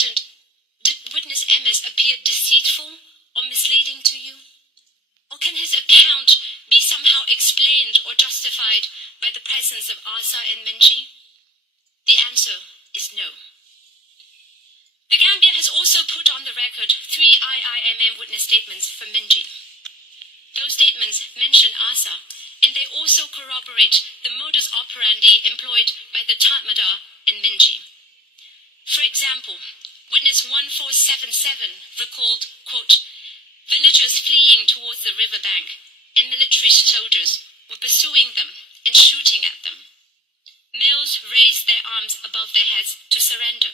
incident, did witness MS appear deceitful or misleading to you? Or can his account be somehow explained or justified by the presence of Asa and Menchie? The answer is no. The Gambia has also put on the record 3 IIMM witness statements from Menchie. Those statements mention Asa, and they also corroborate the modus operandi employed by the Tatmadaw and Menchie. For example, witness 1477 recalled, quote, villagers fleeing towards the riverbank and military soldiers were pursuing them and shooting at them. Males raised their arms above their heads to surrender,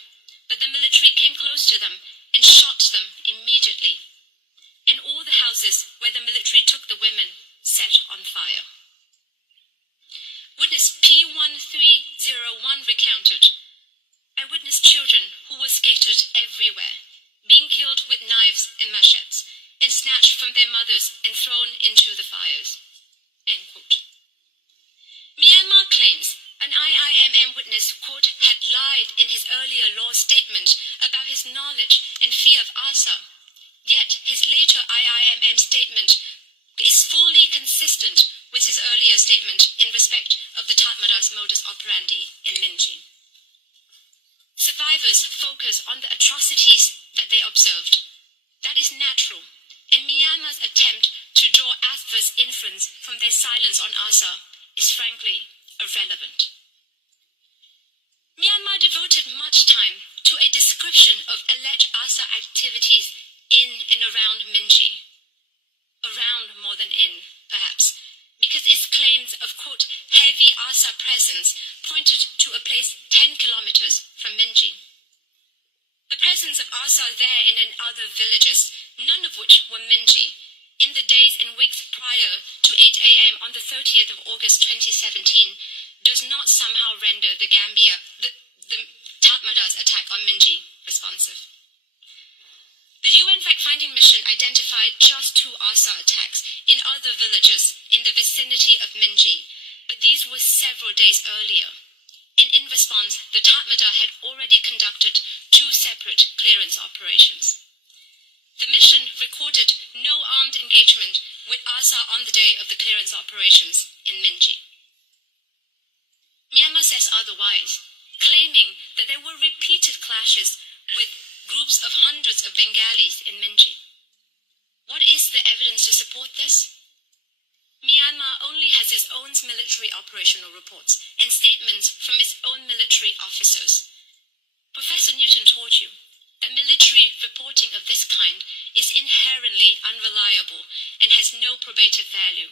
but the military came close to them and shot them immediately. And all the houses where the military took the women set on fire. Witness P1301 recounted, I witnessed children who were scattered everywhere, being killed with knives and machetes, and snatched from their mothers and thrown into the fires. End quote. Myanmar claims an IIMM witness, quote, had lied in his earlier law statement about his knowledge and fear of Asa, yet his later IIMM statement is fully consistent with his earlier statement in respect of the Tatmadaw's modus operandi in Menchie. Survivors focus on the atrocities that they observed. That is natural, and Myanmar's attempt to draw adverse inference from their silence on Asa is frankly irrelevant. Myanmar devoted much time to a description of alleged Asa activities in and around Menchie. Around more than in, perhaps, because its claims of, quote, heavy Asa presence pointed to a place 10 kilometers from Menchie. The presence of Asa there and in other villages, none of which were Menchie, in the days and weeks prior to 8 a.m. on the 30th of August 2017, does not somehow render the Tatmadaw's attack on Menchie responsive. The UN fact-finding mission identified just 2 Asa attacks in other villages in the vicinity of Menchie, but these were several days earlier. And in response, the Tatmadaw had already conducted 2 separate clearance operations. The mission recorded no armed engagement with Asa on the day of the clearance operations in Menchie. Myanmar says otherwise, claiming that there were repeated clashes with groups of hundreds of Bengalis in Menchie. What is the evidence to support this? Myanmar only has its own military operational reports and statements from its own military officers. Professor Newton taught you that military reporting of this kind is inherently unreliable and has no probative value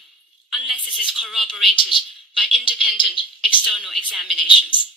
unless it is corroborated by independent external examinations.